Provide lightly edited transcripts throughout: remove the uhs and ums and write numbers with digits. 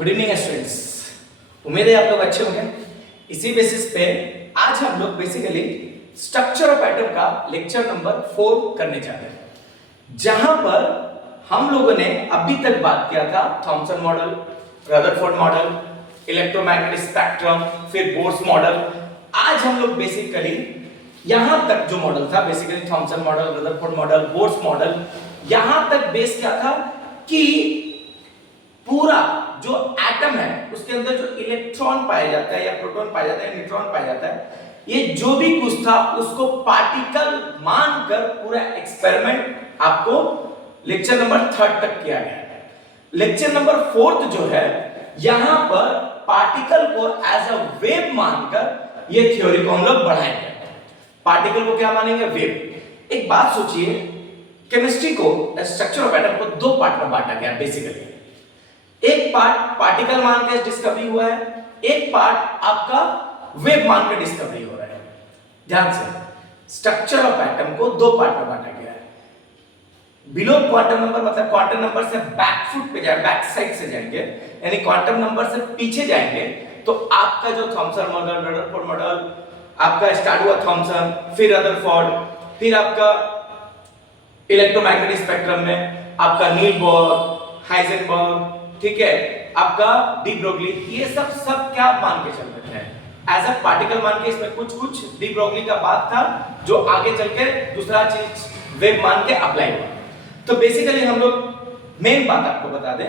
Good evening students. उम्मीद है आप लोग अच्छे होंगे। इसी बेसिस पे आज हम लोग बेसिकली स्ट्रक्चर ऑफ एटम का लेक्चर नंबर 4 करने जा रहे हैं, जहां पर हम लोगों ने अभी तक बात किया था Thompson model, Rutherford model, electromagnetic spectrum, फिर बोर्स मॉडल। आज हम लोग बेसिकली यहां तक जो मॉडल था, basically Thompson model, Rutherford model, Bohr's model, यहां तक बेस क्या था कि पूरा जो एटम है उसके अंदर जो इलेक्ट्रॉन पाया जाता है या प्रोटॉन पाया जाता है, न्यूट्रॉन पाया जाता है, ये जो भी कुछ था उसको पार्टिकल मानकर पूरा एक्सपेरिमेंट आपको लेक्चर नंबर 3 तक किया गया है। लेक्चर नंबर 4 जो है, यहां पर पार्टिकल को एज अ वेव मानकर ये थ्योरी को हम लोग बढ़ाएंगे। पार्टिकल को क्या मानेंगे? वेव। एक बात सोचिए, केमिस्ट्री को स्ट्रक्चर ऑफ एटम को 2 पार्ट में बांटा गया बेसिकली। एक पार्ट पार्टिकल मान के डिस्कवरी हुआ है, एक पार्ट आपका वेव मान के डिस्कवरी हो रहा है। ध्यान से, स्ट्रक्चर ऑफ एटम को 2 पार्ट में बांटा गया है। बिलो क्वांटम नंबर मतलब क्वांटम नंबर से बैक फुट पे जाए, बैक साइड से जाएंगे, यानी क्वांटम नंबर से पीछे जाएंगे तो आपका जो थॉमसन मॉडल, रदरफोर्ड मॉडल, आपका स्टार्ट हुआ थॉमसन, फिर रदरफोर्ड, फिर आपका इलेक्ट्रोमैग्नेटिक स्पेक्ट्रम में आपका नील बोर, हाइजेनबर्ग, ठीक है, आपका डी ब्रोगली, ये सब क्या मान के चल रहे थे? एज अ पार्टिकल मान के। इसमें कुछ डी ब्रोगली का बात था जो आगे चल के दूसरा चीज वेव मान के अप्लाई हुआ। तो बेसिकली हम लोग मेन बात आपको बता दें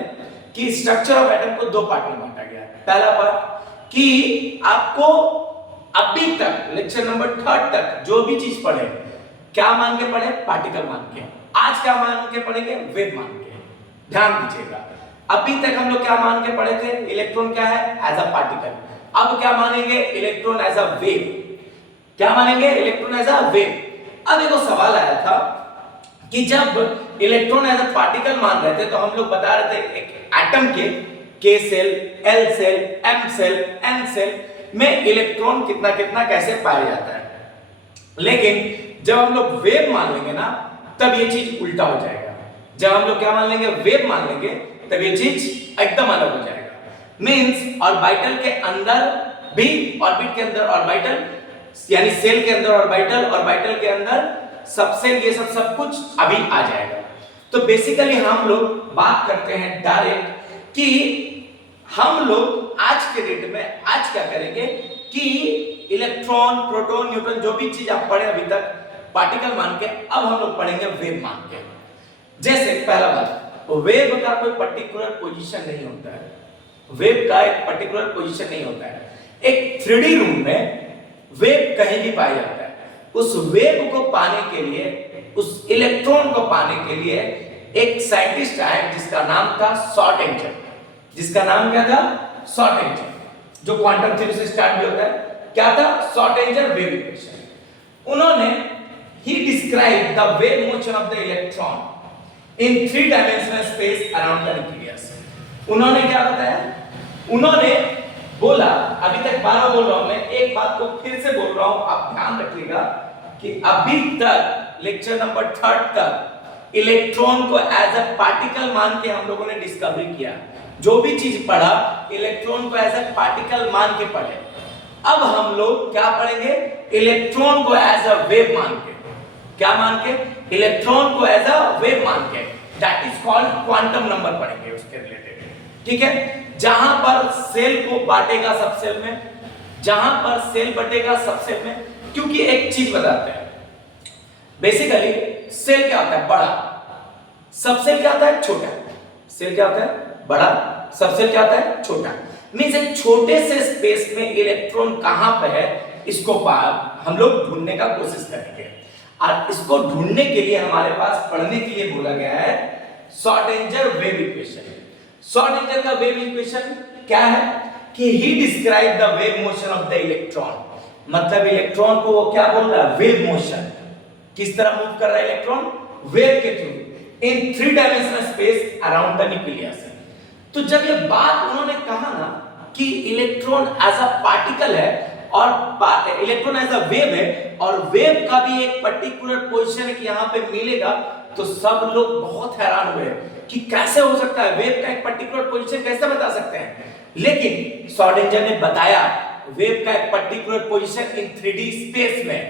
कि स्ट्रक्चर ऑफ एटम को 2 पार्ट में बांटा गया है। पहला पार्ट कि आपको अभी तक लेक्चर नंबर 3 तक जो भी चीज पढ़े, क्या मान के पढ़े? पार्टिकल मान के। आज क्या मान के पढ़ेंगे? वेव मान के। ध्यान दीजिएगा, अभी तक हम लोग क्या मान के पढ़े थे? इलेक्ट्रॉन क्या है? As a particle. अब क्या मानेंगे? Electron as a wave. क्या मानेंगे? Electron as a wave. अब एक सवाल आया था कि जब इलेक्ट्रॉन एज अ पार्टिकल मान रहे थे तो हम लोग बता रहे थे एक एटम के shell, L shell, M shell, N shell में इलेक्ट्रॉन कितना कितना कैसे पाया जाता है। लेकिन जब हम लोग वेव मान लेंगे ना, तब ये चीज उल्टा हो जाएगा। जब हम लोग क्या मान लेंगे? वेव मान लेंगे, तब ये चीज एकदम अलग हो जाएगा। मींस ऑर्बिटल के अंदर भी, ऑर्बिट के अंदर ऑर्बिटल, यानी सेल के अंदर ऑर्बिटल, ऑर्बिटल के अंदर सबसेल, ये सब कुछ अभी आ जाएगा। तो बेसिकली हम लोग बात करते हैं डायरेक्ट कि हम लोग आज के डेट में आज क्या करेंगे कि इलेक्ट्रॉन, प्रोटॉन, न्यूट्रॉन जो भी चीज आप पढ़े अभी तक पार्टिकल मान के, अब हम लोग पढ़ेंगे वेव मान के। जैसे पहला बात, वेव का कोई पर्टिकुलर पोजीशन नहीं होता है। वेव का एक पर्टिकुलर पोजीशन नहीं होता है। एक 3D रूम में वेव कहीं भी पाया जाता है। उस वेव को पाने के लिए, उस इलेक्ट्रॉन को पाने के लिए एक साइंटिस्ट आया जिसका नाम था शॉर्टेंजर। जिसका नाम क्या था? शॉर्टेंजर, जो क्वांटम थ्योरी से स्टार्ट भी होता है। क्या था? Schrodinger wave equation. उन्होंने ही describe the wave motion of the electron in 3 dimensional space around the nucleus। उन्होंने क्या बताया? उन्होंने बोला, अभी तक 12 बोल रहा हूं मैं, एक बात को फिर से बोल रहा हूं, आप ध्यान रखिएगा कि अभी तक लेक्चर नंबर 3 तक इलेक्ट्रॉन को एज अ पार्टिकल मान के हम लोगों ने डिस्कवरी किया। जो भी चीज पढ़ा, इलेक्ट्रॉन को एज अ पार्टिकल मान के पढ़े। अब हम लोग क्या पढ़ेंगे? इलेक्ट्रॉन को एज अ वेव मान के। क्या मान के? इलेक्ट्रॉन को एज अ वेव मान के, that is called quantum number पढ़ेंगे उसके रिलेटेड। ठीक है, जहां पर सेल को बांटेगा सब सेल में, जहां पर सेल बटेगा सब सेल में। क्योंकि एक चीज बताते हैं, बेसिकली सेल क्या होता है? बड़ा। सब सेल क्या होता है? छोटा। सेल क्या होता है? बड़ा। सब सेल क्या होता है? छोटा। मींस एक छोटे से स्पेस में इलेक्ट्रॉन कहां पे है, इसको हम लोग ढूंढने का कोशिश करेंगे। और इसको ढूंढने के लिए हमारे पास पढ़ने के लिए बोला गया है शॉर्टेंजर वेव इक्वेशन। शॉर्टेंजर का वेव इक्वेशन क्या है कि he describe the wave motion of the electron. मतलब इलेक्ट्रॉन को वो क्या बोल रहा है? Wave motion. किस तरह मूव कर रहा है इलेक्ट्रॉन? वेव के through in 3 dimensional space around the nucleus. तो जब ये बात उन्होंने कहा ना कि इलेक्ट्रॉन एज अ पार्टिकल है और इलेक्ट्रॉन एज अ वेव है, और वेव का भी एक पर्टिकुलर पोजीशन है कि यहां पे मिलेगा, तो सब लोग बहुत हैरान हुए कि कैसे हो सकता है? वेव का एक पर्टिकुलर पोजीशन कैसे बता सकते हैं? लेकिन श्रोडिंगर ने बताया वेव का एक particular position in 3D space में,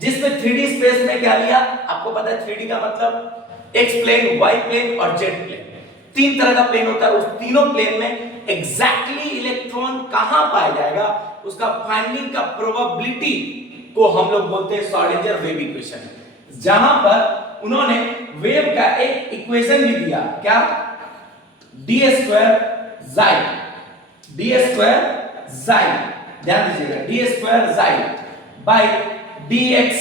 जिसमें 3D स्पेस में क्या लिया, आपको पता है 3D का मतलब एक्स प्लेन, वाई प्लेन और जेड प्लेन, तीन तरह का प्लेन होता है। उस तीनों प्लेन में एग्जैक्टली इलेक्ट्रॉन कहां पाया जाएगा, उसका फाइंडिंग का प्रोबेबिलिटी को हम लोग बोलते हैं श्रोडिंगर वेव इक्वेशन, जहां पर उन्होंने वेव का एक इक्वेशन भी दिया, क्या, डी स्क्वायर जाई, डी स्क्वायर जाई, ध्यान दीजिएगा, D square psi by dx,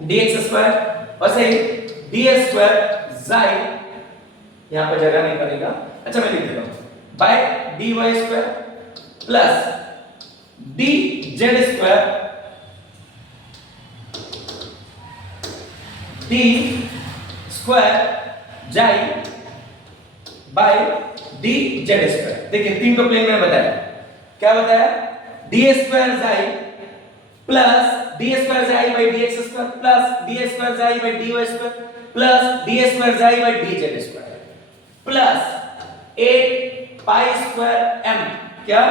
dx square, और सही डी स्क्वायर जाई, यहां पर जगह नहीं पड़ेगा, अच्छा मैं लिख देता हूं, by dy square plus dz square d square psi by dz square. देखिए तीन तो प्लेन में बताया, क्या बताया, D square psi plus D square psi by dx square plus D square psi by dy square plus D square psi by dz square plus 8 pi square m, क्या,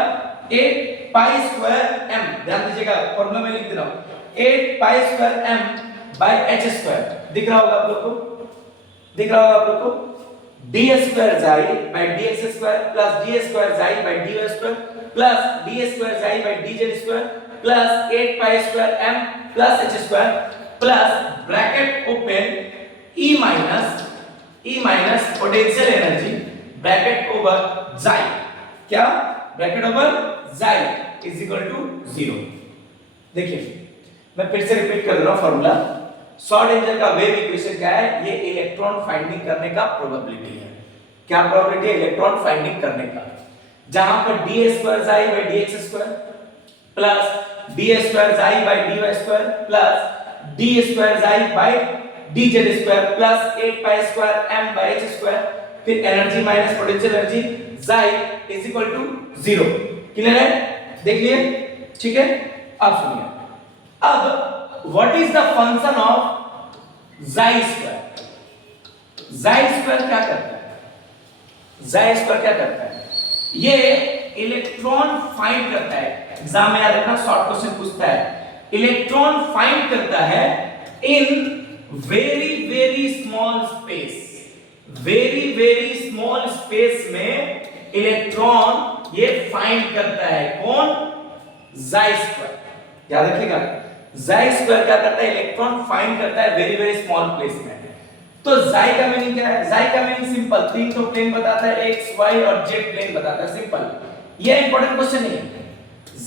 8 pi square m, ध्यान दीजिएगा formula में लिख दे रहा हूं, 8 pi square m by h square, दिख रहा होगा आप लोग को, दिख रहा होगा आप लोग को, D square psi by dx square plus D square psi by dy square plus D square psi by dz square plus 8 pi square m plus h square plus bracket open E minus potential energy bracket over psi, क्या, bracket over psi is equal to 0। देखिए मैं फिर से repeat कर रहा हूं formula, Schrodinger का wave equation क्या है, ये इलेक्ट्रॉन फाइंडिंग करने का प्रोबेबिलिटी है, क्या प्रोबेबिलिटी है, इलेक्ट्रॉन फाइंडिंग करने का, जहां पर D square psi by dx square plus D square psi by dy square plus D square psi by dz square plus 8 pi square m by h square, फिर energy minus potential energy psi is equal to 0। Clear है, देख लिए, ठीक है। अब सुनिए, अब what is the function of psi square, psi square क्या करता है, जाई स्क्वायर क्या करता है, ये इलेक्ट्रॉन फाइंड करता है, एग्जाम में याद रखना शॉर्ट क्वेश्चन पूछता है, इलेक्ट्रॉन फाइंड करता है इन very small space, very small space में इलेक्ट्रॉन ये फाइंड करता है, कौन, जाई स्क्वायर, याद रखिएगा, जाई स्क्वायर क्या करता है, इलेक्ट्रॉन फाइंड करता है वेरी स्मॉल प्लेस में। तो जाई का मीनिंग क्या है, जाई का मीनिंग सिंपल, तीन तो प्लेन बताता है, एक्स वाई और जेड प्लेन बताता है, सिंपल, ये इंपॉर्टेंट क्वेश्चन नहीं है,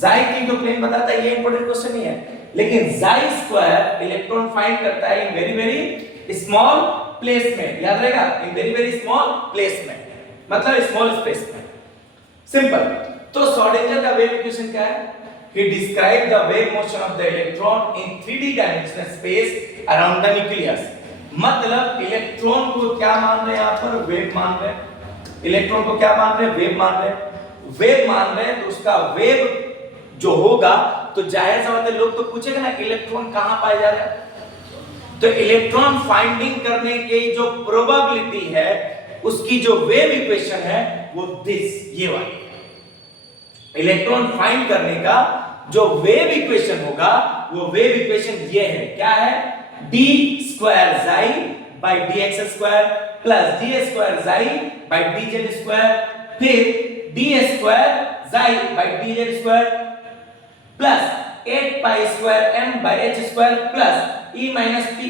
जाई तीन तो प्लेन बताता है, ये इंपॉर्टेंट क्वेश्चन नहीं है, लेकिन जाई स्क्वायर इलेक्ट्रॉन फाइंड करता है इन वेरी स्मॉल प्लेस में, याद रहेगा, इन वेरी स्मॉल प्लेस में, मतलब स्मॉल स्पेस में, सिंपल। तो श्रोडिंगर का वेव इक्वेशन क्या है, he described the wave motion of the electron in 3D dimensional space around the nucleus, मतलब इलेक्ट्रॉन को क्या मान रहे हैं, यहां पर वेव मान रहे हैं, इलेक्ट्रॉन को क्या मान रहे हैं, वेव मान रहे हैं, वेव मान रहे हैं, तो उसका वेव जो होगा, तो जाहिर सा बात है लोग तो पूछेगा ना इलेक्ट्रॉन कहां पाए जा रहे हैं, तो इलेक्ट्रॉन फाइंडिंग करने की जो प्रोबेबिलिटी है, उसकी जो वेव इक्वेशन है वो दिस, ये वाली, इलेक्ट्रॉन फाइंड करने का जो वेव इक्वेशन होगा वो वेव इक्वेशन ये है, क्या है, d square psi by dx square plus D square psi by dz square, फिर d square psi by dz square plus 8 pi square m by h square plus e minus pe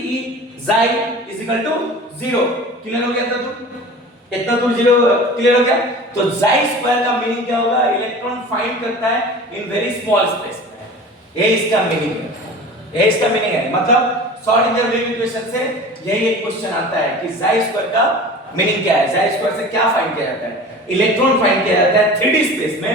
psi is equal to 0। Clear हो गया, तो इतना दूर 0 clear हो गया। तो जाई स्क्वायर का मीनिंग क्या होगा, इलेक्ट्रॉन फाइंड करता है इन वेरी स्मॉल स्पेस में, ये इसका मीनिंग है, ये इसका मीनिंग है, मतलब श्रोडिंगर वेव इक्वेशन से यही एक क्वेश्चन आता है कि जाई स्क्वायर का मीनिंग क्या है, जाई स्क्वायर से क्या फाइंड किया जाता है, इलेक्ट्रॉन फाइंड किया जाता है 3D स्पेस में,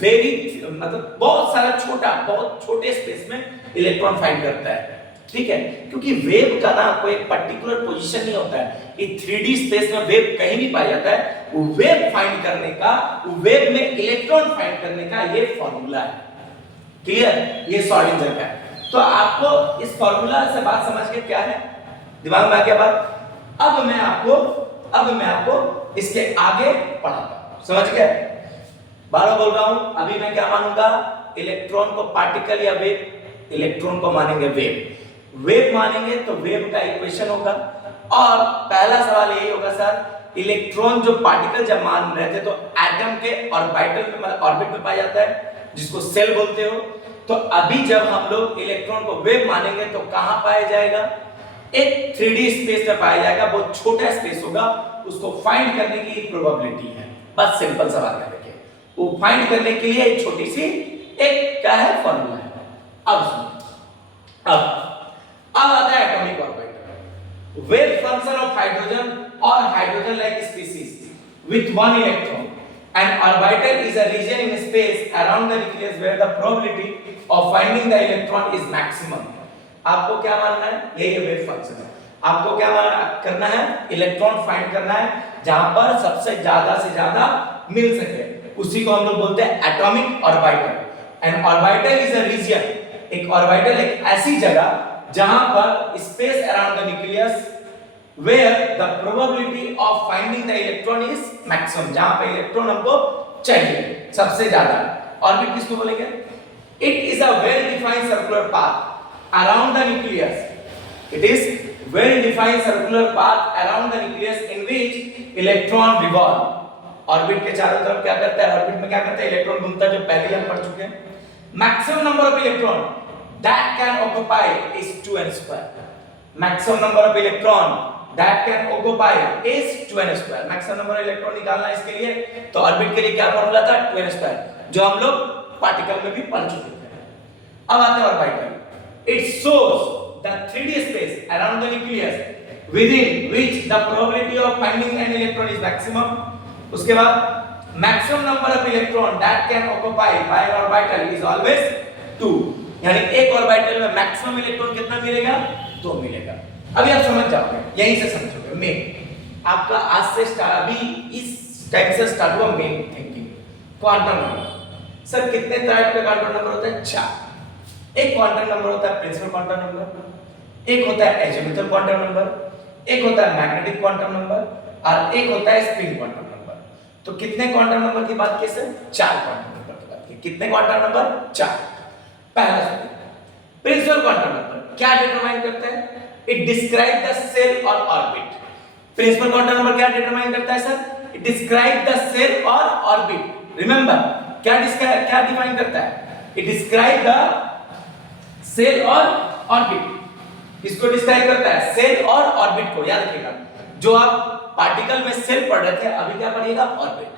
वेरी मतलब बहुत सारा छोटा, बहुत छोटे स्पेस में इलेक्ट्रॉन फाइंड करता है, ठीक है, क्योंकि वेव का ना कोई पर्टिकुलर पोजीशन नहीं होता है, ये 3D स्पेस में वेव कहीं भी पाया जाता है, वो वेव फाइंड करने का, वो वेव में इलेक्ट्रॉन फाइंड करने का ये फार्मूला है, क्लियर, ये श्रोडिंगर का है। तो आपको इस फार्मूला से बात समझ के क्या है, दिमाग में आ गया बात। अब मैं आपको इसके आगे पढ़ाता हूं, समझ गए। बार बोल रहा हूं, अभी मैं क्या मानूंगा, इलेक्ट्रॉन को पार्टिकल या वेव, इलेक्ट्रॉन को मानेंगे वेव, वेव मानेंगे तो वेव का इक्वेशन होगा। और पहला सवाल यही होगा सर, इलेक्ट्रॉन जो पार्टिकल जब मान रहे थे तो एटम के ऑर्बिटल में, मतलब ऑर्बिट में पाया जाता है, जिसको सेल बोलते हो। तो अभी जब हम लोग इलेक्ट्रॉन को वेव मानेंगे तो कहां पाया जाएगा, एक 3D स्पेस में पाया जाएगा, बहुत छोटा स्पेस होगा, उसको फाइंड करने की प्रोबेबिलिटी है। बस सिंपल सवाल है, देखिए वो फाइंड करने के लिए एक छोटी सी एक क्या है, फॉर्मूला है। अब सुनो, अब आता है atomic orbit, wave function of hydrogen और hydrogen like species with one electron and orbital is a region in space around the nucleus where the probability of finding the electron is maximum। आपको क्या मानना है, यही wave function है। आपको क्या करना है, इलेक्ट्रॉन फाइंड करना है जहां पर सबसे ज्यादा से ज्यादा मिल सके, उसी को हम लोग बोलते हैं atomic orbital. And orbital is a region, एक ऑर्बिटल एक ऐसी जगह जहां पर space around the nucleus where the probability of finding the electron is maximum, जहां पे इलेक्ट्रॉन हमको चाहिए सबसे ज्यादा। ऑर्बिट किसको बोलेंगे, it is a well defined circular path around the nucleus, it is well defined circular path around the nucleus in which electron revolve। Orbit के चारों तरफ क्या करता है, ऑर्बिट में क्या करता है, इलेक्ट्रॉन घूमता है, जो पहले हम पढ़ चुके हैं। Maximum number of electron that can occupy is 2n square, maximum number of electron that can occupy is 2n square। Maximum number of electron निकालना है इसके लिए, तो ऑर्बिट के लिए क्या फॉर्मूला था, 2n square, जो हम लोग पार्टिकल में भी पढ़ चुके थे। अब आते हैं orbital, it shows the 3D space around the nucleus within which the probability of finding an electron is maximum। उसके बाद maximum number of electron that can occupy by an orbital is always 2, यानी एक orbital में maximum electron कितना मिलेगा, 2 मिलेगा। अभी आप समझ जाओगे, यहीं से समझोगे। मेन आपका आज से अभी इस टाइप से स्टार्ट हुआ main thinking. Quantum number, sir कितने टाइप का क्वांटम नंबर होता है, 4। एक क्वांटम नंबर होता है प्रिंसिपल क्वांटम नंबर, एक होता है एजीमुथल क्वांटम नंबर, एक होता है मैग्नेटिक क्वांटम नंबर, और एक होता है स्पिन क्वांटम नंबर। तो कितने क्वांटम नंबर की बात की सर, 4 क्वांटम नंबर की बात की। कितने क्वांटम नंबर, 4। पहला प्रिंसिपल क्वांटम नंबर क्या डिटरमाइन करता है, it describe the cell or orbit। Principal quantum number क्या डिटरमाइन करता है sir, it describe the cell or orbit। Remember क्या डिफाइन करता है, it describe the cell और ऑर्बिट। किसको डिस्क्राइब करता है, सेल और ऑर्बिट को। याद रखिएगा, जो आप पार्टिकल में सेल पढ़ रहे थे, अभी क्या पढ़िएगा, ऑर्बिट।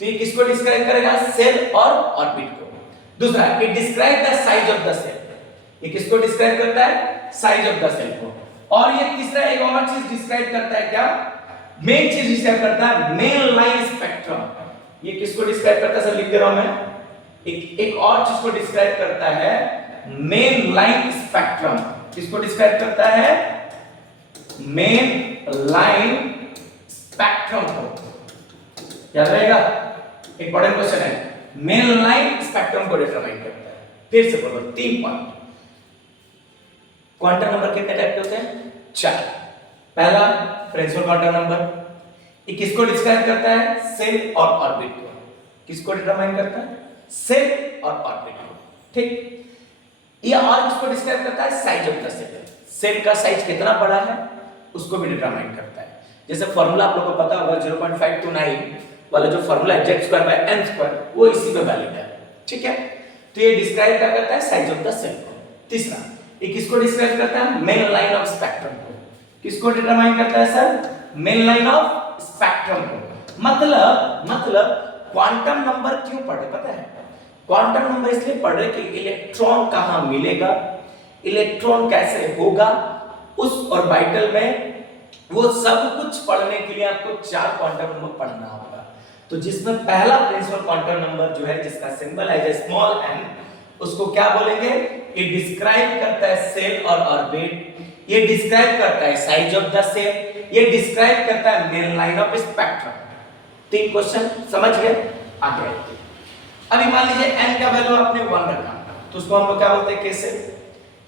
तो ये किसको डिस्क्राइब करेगा, सेल और ऑर्बिट को। दूसरा, it describe the size of the cell। ये किसको डिस्क्राइब करता है, साइज ऑफ द सेल को। और ये तीसरा एक और चीज डिस्क्राइब करता है, क्या मेन चीज डिस्क्राइब करता है, मेन लाइन स्पेक्ट्रम। ये किसको डिस्क्राइब करता है सर, लिख दे रहा हूं मैं, एक और चीज को डिस्क्राइब करता है, मेन लाइन स्पेक्ट्रम। किसको डिस्क्राइब करता है, मेन लाइन स्पेक्ट्रम को। याद रहेगा, इंपॉर्टेंट क्वेश्चन है, मेन लाइन स्पेक्ट्रम को डिटरमाइन करता है। फिर से बोलो, 3 पॉइंट। क्वांटम नंबर कितने टाइप के होते हैं, 4। पहला प्रिंसिपल क्वांटम नंबर, ये किसको डिस्क्राइब करता है, सेल और ऑर्बिट को। किसको डिटरमाइन करता है, सेल और ऑर्बिट को, ठीक। ये और किसको डिस्क्राइब करता है, size of the shell. Shell का साइज कितना बड़ा है उसको भी डिटरमाइन करता है। जैसे फार्मूला आप लोगों को पता होगा, 0.529 वाला जो फार्मूला है, z² वो इसी में वैलिड है, ठीक है। तो ये डिस्क्राइब क्या करता है, साइज ऑफ द सेल को। तीसरा, ये किसको डिस्क्राइब करता है, मेन लाइन ऑफ स्पेक्ट्रम को। किसको डिटरमाइन करता है sir, main line of spectrum को। मतलब क्वांटम नंबर क्यों पढ़े पता है, क्वांटम नंबर इसलिए पढ़ रहे कि इलेक्ट्रॉन कहां मिलेगा, इलेक्ट्रॉन कैसे होगा उस ऑर्बिटल में, वो सब कुछ पढ़ने के लिए आपको 4 क्वांटम नंबर पढ़ना होगा। तो जिसमें पहला प्रिंसिपल क्वांटम नंबर जो है, जिसका सिंबल है स्मॉल n, उसको क्या बोलेंगे, ये डिस्क्राइब करता है सेल और ऑर्बिट, ये डिस्क्राइब करता है साइज ऑफ द सेल, ये डिस्क्राइब करता है main line of spectrum. 3 question समझ गए, आगे। अभी मान लीजिए n का वैल्यू आपने 1 रखा, तो उसको हम लोग क्या बोलते हैं, k सेल।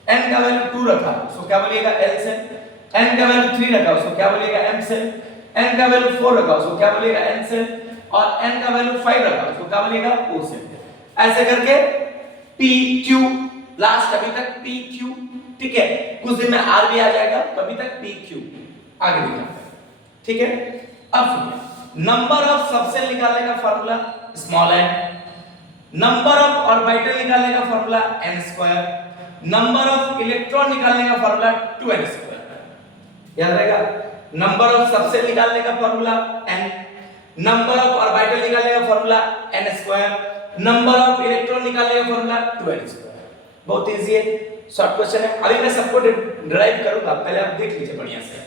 n का वैल्यू 2 रखा, उसको क्या बोलिएगा, l सेल। n का वैल्यू 3 रखा, उसको क्या बोलिएगा, m सेल। n का वैल्यू 4 रखा, उसको क्या बोलिएगा, n सेल। और n का वैल्यू 5 रखा, उसको क्या बनेगा O से। ऐसे करके P Q लास्ट अभी तक P Q, ठीक है, कुछ दिन में R भी आ जाएगा, तो अभी तक P Q आगे दिखाते हैं, ठीक है। अब सुनिए, नंबर ऑफ सबसेल निकालने का formula small n, number of orbital निकालने का formula n square, number of electron निकालने का फार्मूला 2n स्क्वायर। याद रहेगा, नंबर ऑफ सबसेल निकालने का formula n, number of orbital निकालने का formula n square, number of electron निकालने का फार्मूला 2n स्क्वायर। बहुत इजी है, शॉर्ट क्वेश्चन है। अभी मैं सबको डिराइव करूंगा, पहले आप देख लीजिए बढ़िया से,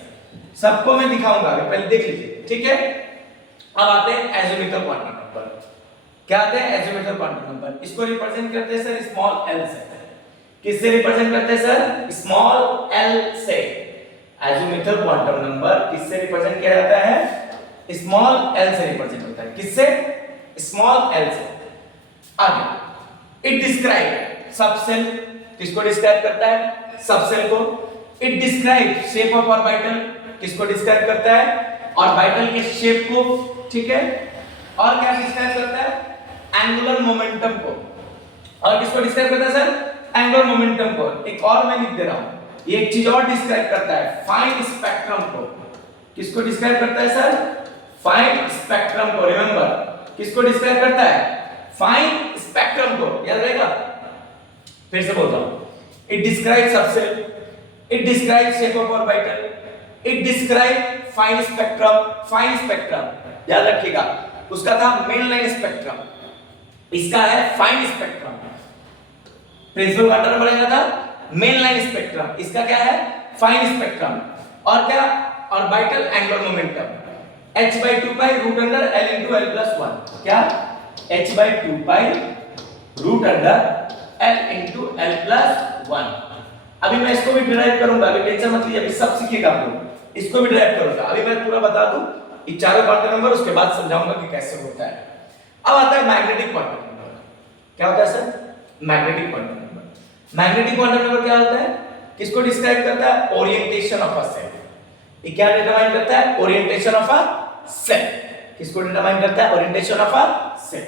सबको मैं दिखाऊंगा, अभी पहले देख लीजिए, ठीक है। अब आते हैं एजिमुथल क्वांटम नंबर। क्या आते हैं एजिमुथल क्वांटम नंबर, इसको रिप्रेजेंट करते हैं सर स्मॉल l से। किससे रिप्रेजेंट करते हैं सर, स्मॉल l से। एजिमुथल क्वांटम नंबर किससे रिप्रेजेंट किया जाता है, स्मॉल l से रिप्रेजेंट होता है। किससे, स्मॉल l से। आगे, इट डिस्क्राइब सबसेल, किसको डिस्क्राइब करता है, सबसेल को। It describe shape of orbital, किसको डिस्क्राइब करता है, ऑर्बिटल के शेप को, ठीक है। और क्या डिस्क्राइब करता है, एंगुलर मोमेंटम को। और किसको डिस्क्राइब करता है सर, एंगुलर मोमेंटम को। एक और मैं लिख दे रहा हूं, ये एक चीज और डिस्क्राइब करता है, फाइन स्पेक्ट्रम को। किसको डिस्क्राइब करता है सर, फाइन स्पेक्ट्रम को। रिमेंबर, किसको डिस्क्राइब करता है, फाइन स्पेक्ट्रम को, याद रहेगा। फिर से बोलता हूं, it describe subshell, it describe shape of orbital, it describe fine spectrum. Fine spectrum याद रखिएगा, उसका था मेन लाइन स्पेक्ट्रम, इसका है fine spectrum. Principal quantum number का था मेन लाइन स्पेक्ट्रम, इसका क्या है, फाइन स्पेक्ट्रम। और क्या, orbital angular momentum h/2 pi root under l into l plus 1। क्या, h/2 pi root under l into l plus 1। अभी मैं इसको भी डिराइव करूंगा, अभी टेंशन मत लीजिए, अभी सब सीखिएगा आप लोग, इसको भी डिराइव करूंगा। अभी मैं पूरा बता दूं ये चारों क्वांटम नंबर, उसके बाद समझाऊंगा कि कैसे होता है। अब आता है मैग्नेटिक क्वांटम नंबर। क्या होता है sir, magnetic quantum number. Magnetic quantum number क्या होता है, किसको डिस्क्राइब करता है, ओरिएंटेशन ऑफ अ सेल। ये क्या डिटरमाइन करता है, ओरिएंटेशन ऑफ अ सेल। किसको डिटरमाइन करता है, ओरिएंटेशन ऑफ अ सेल।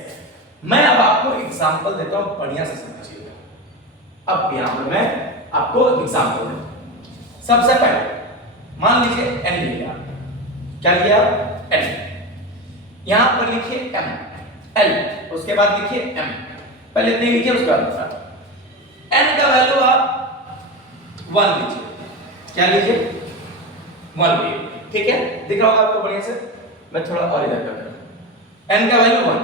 मैं अब आपको एग्जांपल देता हूं, बढ़िया से समझिएगा। अब यहां पर मैं आपको एग्जांपल देता हूं। सबसे पहले मान लीजिए n लिया, क्या लिया, n। यहां पर लिखिए m, l, उसके बाद लिखिए m, पहले इतने लिखिए, उसके बाद n का वैल्यू आप 1 लीजिए। क्या लीजिए, 1 लीजिए, ठीक है। दिख रहा होगा आपको बढ़िया से, मैं थोड़ा और इधर कर दूं। n का वैल्यू 1,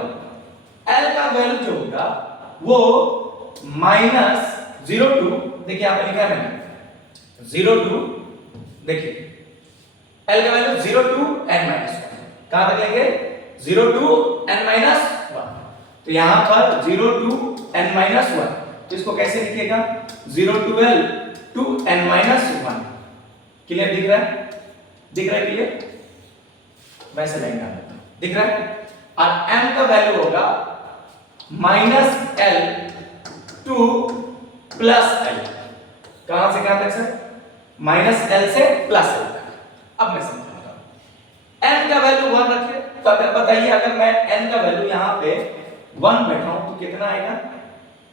l का वैल्यू जो होगा वो -02, देखिए यहां पे लिखा है मैंने 02, देखिए l का वैल्यू 0 to n-1। कहां तक लेंगे, 0 to n-1। तो यहां पर 0 to n-1, तो इसको कैसे लिखिएगा, 0 to l to n-1। Clear दिख रहा है, दिख रहा है क्लियर, वैसे लाइन डाल देता हूं, दिख रहा है। और m का वैल्यू होगा -l to +l। कहां से कहां तक सर, -l से +l तक। अब मैं समझाता हूं, n का वैल्यू 1 रखिए, तो अगर बताइए, अगर मैं n का वैल्यू यहां पे 1 बैठाऊं तो कितना आएगा।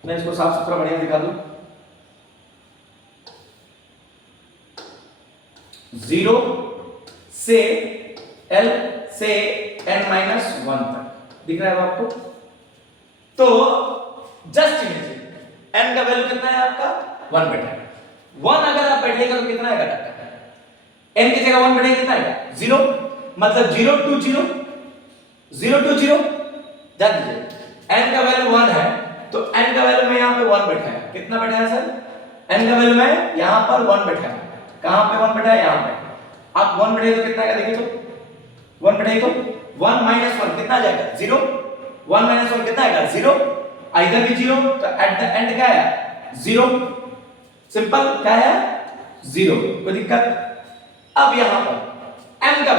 मैं इसको साफ सुथरा बढ़िया दिखा दूं, 0 से l से n-1 तक दिख रहा है आपको। तो जस्ट इमेजिन n का वैल्यू कितना है आपका, 1 बैठा है। 1 अगर आप बैठेगा तो कितना आएगा डाटा, n की जगह 1 बैठेगा कितना आएगा, 0, मतलब 0 to 0, 0 to 0। ध्यान दीजिए, n का वैल्यू 1 है, तो n का वैल्यू मैं यहां पे 1 बैठा है, कितना बैठा है सर, n का वैल्यू मैं यहां पर 1 बैठा है। कहां पे 1 बैठा है, यहां पे। आप 1 बैठे तो कितना आएगा, देखिए तो 1 बैठे तो 1 - 1 कितना आ जाएगा, 0। 1 - 1 कितना आएगा, 0। इधर भी 0, तो एट द एंड क्या है, 0। सिंपल, क्या है, 0, कोई दिक्कत। अब यहां पर m का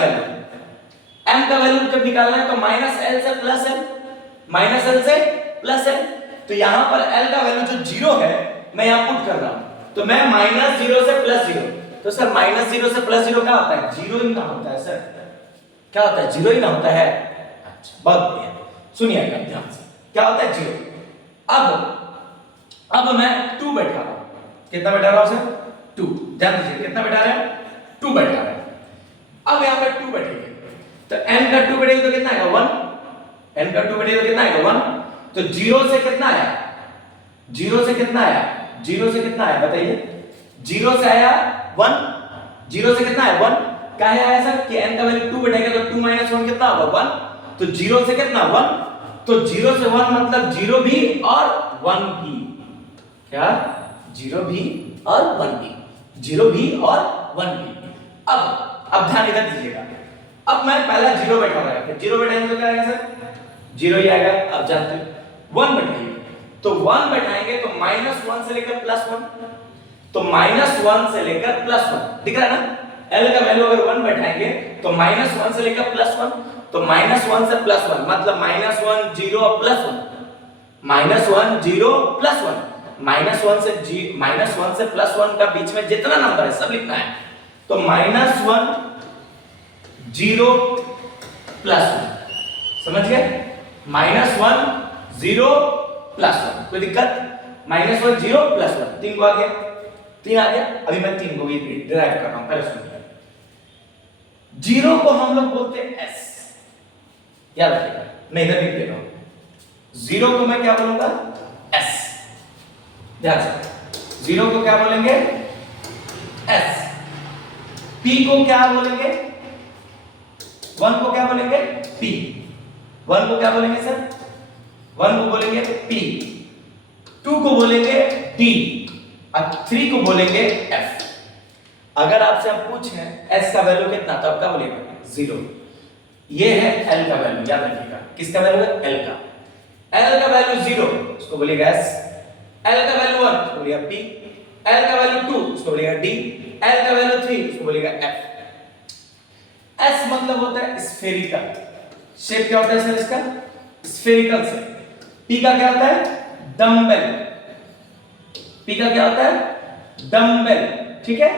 वैल्यू जब निकालना है तो -l से +l, -l से +l। तो यहां पर l का वैल्यू जो 0 है, मैं यहां पुट कर रहा हूं, तो मैं -0 से +0। तो सर -0 से +0 क्या होता है, 0 ही ना होता है सर, क्या होता है, 0 ही ना होता है। 5। बहुत बढ़िया, सुनिएगा ध्यान से, क्या होता है 0। अब मैं 2 बैठा रहा हूं, कितना बैठा रहा हूं सर 2, ध्यान दीजिए कितना बैठा रहा है 2 बैठा रहा है। अब यहां पे 2 बैठेंगे तो n का 2 बैठेगा तो कितना आएगा 1, n का 2 बैठेगा तो कितना आएगा 1। तो 0 से कितना आया, 0 से कितना आया, 0 से कितना आया बताइए, 0 से आया 1, 0 से कितना आया 1, काहे आया सर कि n का वैल्यू 2 बैठेगा तो 2 - 1 कितना होगा 1, तो 0 से कितना 1, तो 0 से 1 मतलब 0 भी और 1 भी, क्या 0 भी और 1 भी, 0 भी और 1 भी। अब ध्यान इधर दीजिएगा, अब मैं पहला 0 बैठा रहा है, 0 बैठाएंगे तो क्या आएगा सर 0 ही आएगा। अब जानते हो 1 बैठाएंगे तो 1 बैठाएंगे तो -1 से लेकर +1, तो -1 से लेकर +1 दिख रहा है ना, L का वैल्यू अगर 1 बैठाएंगे तो -1 से लेकर +1, तो -1 से +1 मतलब -1 0 +1, -1 0 +1, -1 से +1 का बीच में जितना नंबर है सब लिखना है, तो -1 0 +1, समझ गए, -1 0 +1, कोई दिक्कत, -1 0 +1, 3 को आ गया, 3 आ गया। अभी मैं 3 को भी डिराइव कर रहा हूं, पहले सुनिए। 0 को हम लोग बोलते हैं s, याद रखिएगा, मैं इधर लिख दे रहा हूं, 0 को मैं क्या बोलूंगा s, ध्यान से 0 को क्या बोलेंगे s, p को क्या बोलेंगे, 1 को क्या बोलेंगे p, 1 को क्या बोलेंगे सर 1 को बोलेंगे p, 2 को बोलेंगे d और 3 को बोलेंगे f। अगर आपसे हम पूछें s का वैल्यू कितना तो आप क्या बोलेगा 0, ये है l का वैल्यू, याद रखिएगा किसका वैल्यू है l का, l का वैल्यू 0 उसको बोलेगा s, l का वैल्यू 1 उसको बोलेगा p, l का वैल्यू 2 उसको बोलेगा d, l का वैल्यू 3 उसको बोलेगा f। s मतलब होता है स्फेरिकल, शेप क्या होता है सर इसका स्फेरिकल से, p का क्या होता है डंबल, p का क्या होता है डंबल, ठीक है,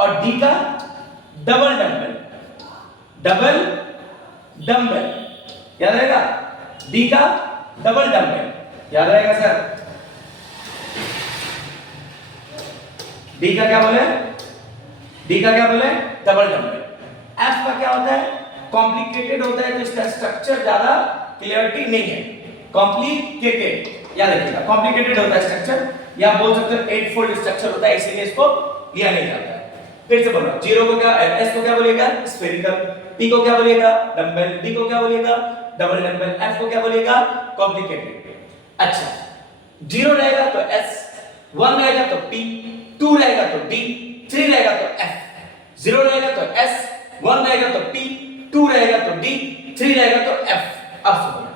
और d का डबल डंबल, डबल डंबल, याद रहेगा, d का डबल डंबल, याद रहेगा सर, d का क्या बोले, d का क्या बोले डबल डंबल। f का क्या होता है कॉम्प्लिकेटेड होता है, तो इसका स्ट्रक्चर ज्यादा क्लियरिटी नहीं है, कॉम्प्लिकेटेड, याद रखिएगा कॉम्प्लिकेटेड होता है स्ट्रक्चर, या बोल सकते हो 8 फोल्ड स्ट्रक्चर होता है, इसीलिए इसको लिया नहीं जाता है। फिर से बोल रहा हूं, 0 को क्या s को क्या बोलिएगा स्फेरिकल, p को क्या बोलिएगा डंबल, d को क्या बोलिएगा डबल डंबल, f को क्या बोलिएगा कॉम्प्लिकेटेड। अच्छा 0 रहेगा तो s, 1 रहेगा तो p, 2 रहेगा तो d, 3 रहेगा तो f, 0 रहेगा तो s, 1 रहेगा तो p, 2 रहेगा तो d, 3 रहेगा तो f। अब सुनिए,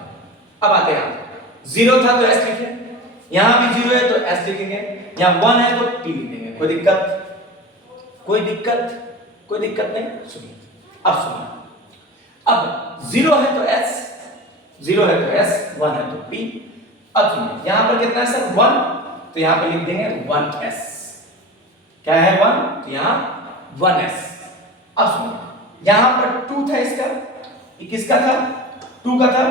अब आते हैं 0 था तो s लिखे, यहां भी 0 है तो s लिखेंगे, यहां 1 है तो p लिखेंगे, कोई दिक्कत, कोई दिक्कत, कोई दिक्कत नहीं। सुनिए अब सुनिए, अब 0 है तो s, 0 है तो s, 1 है तो p। अब सुनिए यहां पर कितना है सर 1, तो यहां पे लिख देंगे 1s, क्या है 1, तो यहां 1s। अब सुनिए यहां पर 2 था इसका, ये किसका था 2 का था,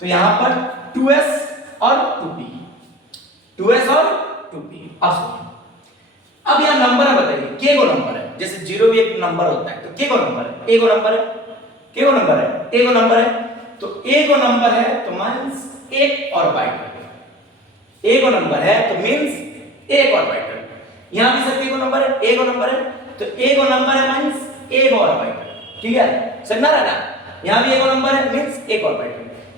तो यहां पर 2s और 2p, 2s और 2p। अब सुनिए, अब यहां नंबर है, बताइए के गो नंबर है, जैसे 0 भी एक नंबर होता है, तो के गो नंबर है, ए गो नंबर है, के गो नंबर है, ए गो नंबर है, तो ए गो नंबर है तो मींस एक और बाइट, ए गो नंबर है तो मींस एक और बाइट, यहां भी सर के गो नंबर है, ए गो नंबर है, तो ए गो नंबर है मींस एक और बाइट, क्लियर समझना रहा ना, यहां भी ए गो नंबर है मींस एक और बाइट,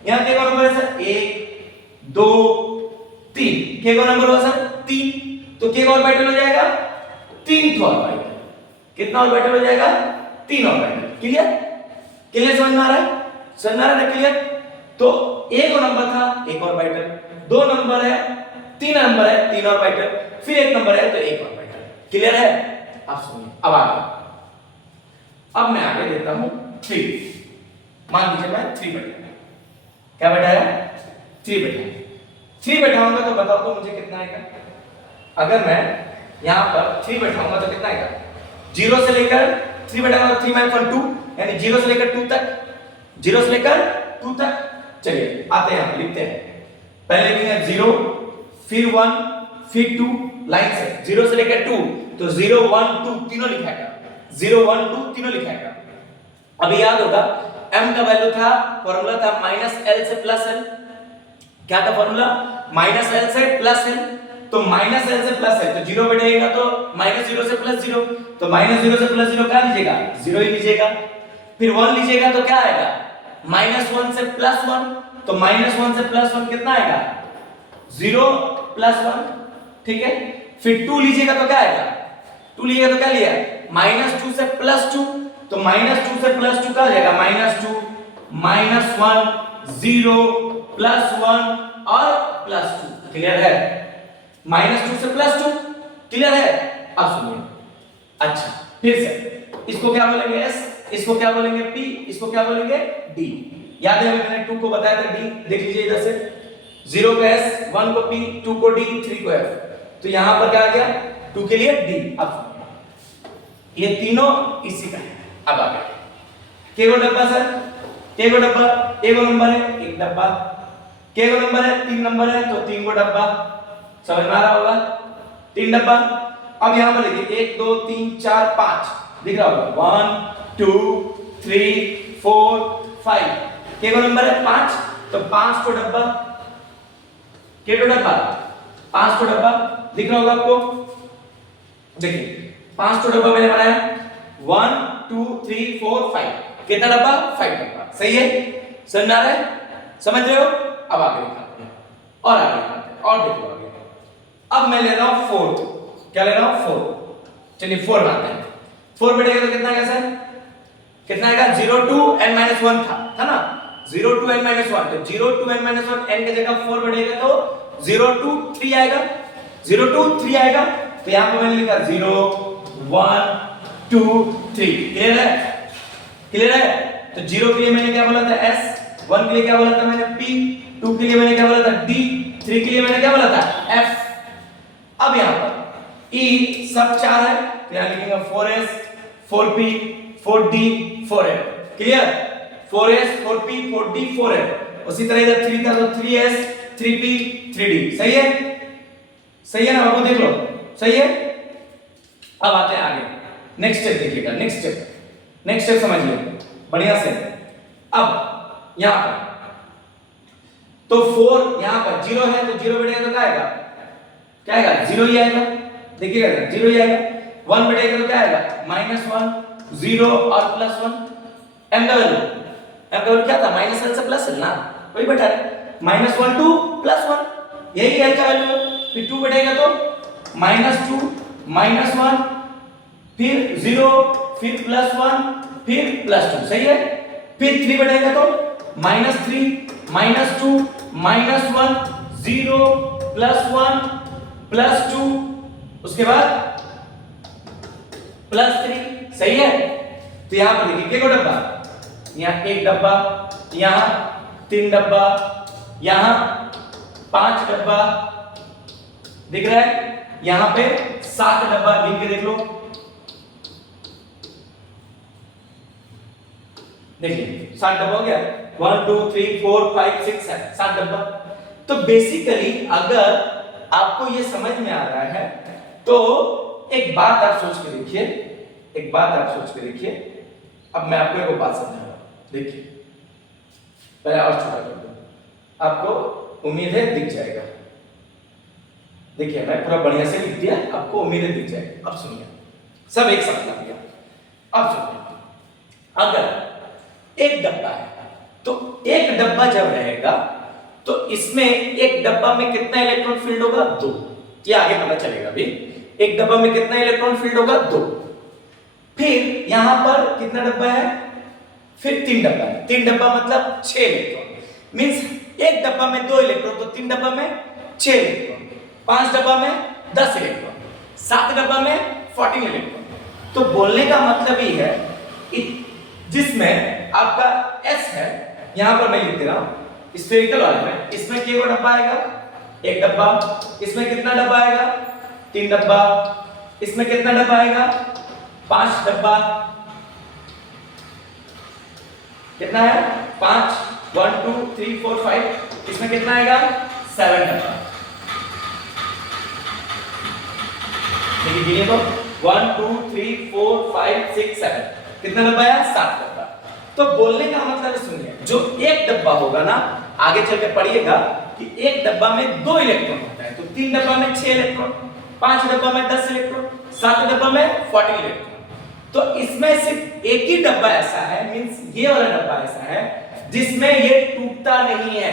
यहां के गो नंबर है सर 1 2 3, के गो नंबर हुआ सर 3, तो के और बाइटल हो जाएगा 3 तो और बाइटल, कितना और बाइटल हो जाएगा 3 और बाइटल, क्लियर, क्लियर समझ में आ रहा है, समझ में आ रहा है क्लियर। तो एक और नंबर था एक और बाइटल, 2 नंबर है 3 नंबर है 3 और बाइटल, फिर एक नंबर है तो एक और बाइटल, क्लियर है। अब सुनिए अब आगे, अब मैं आगे देता हूं 3, मान लीजिए मैं 3 बैठाऊंगा, क्या बैठाया 3 बैठाऊंगा, 3 बैठाऊंगा तो बताओ तो मुझे कितना आएगा, अगर मैं यहां पर 3 बैठाऊंगा तो कितना आएगा, 0 से लेकर 3 बैठाऊंगा तो 3 - 1 2, यानी 0 से लेकर 2 तक, 0 से लेकर 2 तक। चलिए आते हैं, हम लिखते हैं। पहले लिखेंगे 0, फिर 1, फिर 2, लाइन से 0 से लेकर 2, तो 0 1 2 तीनों लिखाएगा, 0 1 2 तीनों लिखाएगा। अभी याद होगा m का वैल्यू था, फॉर्मूला था -l से +l। क्या था फॉर्मूला? -l से +l। तो -l से +l तो 0 बैठेगा, तो -0 से +0, तो -0 से +0 क्या लीजिएगा? 0 ही लीजिएगा। फिर 1 लीजिएगा तो क्या आएगा? -1 से +1, तो -1 से +1 कितना आएगा? 0 +1, ठीक है। फिर 2 लीजिएगा तो क्या आएगा? 2 लीजिएगा तो क्या लिया? -2 से +2, तो -2 से +2 क्या हो जाएगा? -2 -1 0 +1 और +2। क्लियर है? -2 से +2 क्लियर है? अब सुनिए, अच्छा फिर से इसको क्या बोलेंगे? s, इसको क्या बोलेंगे? p, इसको क्या बोलेंगे? d। याद है मैंने 2 को बताया था d, देख लीजिए इधर से, 0 को s, 1 को p, 2 को d, 3 को f। तो यहां पर क्या आ गया? 2 के लिए d। अब ये तीनों इसी का है। अब आ गया के को डब्बा सर, के को डब्बा, ए को नंबर है 1 डब्बा, के को नंबर है 3 नंबर है तो 3 को डब्बा। समझ में आ रहा होगा? 3 डब्बा। अब यहां पर देखिए 1 2 3 4 5 दिख रहा होगा, 1 2 3 4 5। के को नंबर है 5, तो 5 को डब्बा, के को डब्बा 5 को डब्बा दिख रहा होगा आपको। देखिए 5 को डब्बा मैंने बनाया, 1 2 3 4 5। कितना डब्बा? 5 डब्बा। सही है? समझ में आ रहा है? समझ रहे हो? अब आगे दिखाते हैं, और आगे दिखाते हैं, और देखो आगे। अब मैं ले रहा हूं 4, क्या ले रहा हूं? 4। चलिए 4 बनाते हैं। 4 बढ़ेगा तो कितना आएगा सर? कितना आएगा? 0 2 n - 1 था ना, 0 2 n - 1, तो 0 2 n - 1 n की जगह 4 बढ़ेगा तो 0 2 3 आएगा, 0 2 3 आएगा। तो यहां पे मैंने लिखा 0 1 2 3। क्लियर है? क्लियर है? तो 0 के लिए मैंने क्या बोला था? s, 1 के लिए क्या बोला था मैंने? p, 2 के लिए मैंने क्या बोला था? d, 3 के लिए मैंने क्या बोला था? f। अब यहां पर e सब 4 है, तो यहां लिखेंगे 4s 4p 4d 4f। Clear? 4s 4p 4d 4f। उसी तरह इधर 3 था तो 3s 3p 3d। सही है? सही है ना बाबू? देख लो, सही है? अब आते हैं आगे, नेक्स्ट स्टेप देखिएगा। नेक्स्ट स्टेप समझिए बढ़िया से। अब यहां पर तो 4 यहां पर 0 है, तो 0 बढ़ेगा तो क्या आएगा? क्या आएगा? 0 ही आएगा। देखिएगा 0 ही आएगा। 1 बढ़ेगा तो क्या आएगा? -1 0 और +1। m का वैल्यू क्या था? -l से +l ना, वही बैठा है। -1 2 +1, यही l का वैल्यू है। फिर 2 बढ़ेगा तो -2 -1 फिर 0 फिर +1 फिर +2। सही है? फिर 3 बढ़ेगा तो -3 -2 -1 0 +1 +2 उसके बाद +3। सही है? तो यहां पर देखिए के को डब्बा, यहां 1 डब्बा, यहां 3 डब्बा, यहां 5 डब्बा दिख रहा है, यहां पे 7 डब्बा। गिन के देख लो, देखिए 7 डब्बा हो गया। 1 2 3 4 5 6 7 डब्बा। तो बेसिकली अगर आपको ये समझ में आ रहा है तो एक बात आप सोच के देखिए, एक बात आप सोच के देखिए। अब मैं आपको एक बात समझाऊंगा, देखिए पहले और छोटा कर दो, आपको उम्मीद है दिख जाएगा। देखिए मैं पूरा बढ़िया से लिख दिया, आपको उम्मीद है दिख जाएगा। अब सुनिए, सब एक साथ लग गया। अब सुनिए, अगर एक डब्बा है तो एक डब्बा जब रहेगा तो इसमें एक डब्बा में कितना इलेक्ट्रॉन फील्ड होगा? 2। ये आगे पता चलेगा अभी। एक डब्बा में कितना इलेक्ट्रॉन फील्ड होगा? 2। फिर यहां पर कितना डब्बा है? फिर 3 डब्बा है। 3 डब्बा मतलब 6 इलेक्ट्रॉन। मींस एक डब्बा में 2 इलेक्ट्रॉन, तो 3 डब्बा में 6 इलेक्ट्रॉन, 5 डब्बा में 10 इलेक्ट्रॉन, 7 डब्बा में 14 इलेक्ट्रॉन। तो बोलने का मतलब ही है जिसमें आपका S है, यहां पर मैं लिख दे रहा हूं स्फेरिकल वाले में, इसमें के को डब्बा आएगा? 1 डब्बा। इसमें कितना डब्बा आएगा? 3 डब्बा। इसमें कितना डब्बा आएगा? 5 डब्बा। कितना है? 5 1 2 3 4 5, इसमें कितना आएगा 7 डब्बा। देखिए गिनिए तो 1 2 3 4 5 6 7, कितना डब्बा है 7 डब्बा। तो बोलने का मतलब सुनिए, जो एक डब्बा होगा ना, आगे चल के पढ़िएगा कि एक डब्बा में 2 इलेक्ट्रॉन होता है, तो 3 डब्बा में 6 इलेक्ट्रॉन, 5 डब्बा में 10 इलेक्ट्रॉन, 7 डब्बा में 14 इलेक्ट्रॉन। तो इसमें सिर्फ एक ही डब्बा ऐसा है, मींस ये वाला डब्बा ऐसा है जिसमें ये टूटता नहीं है,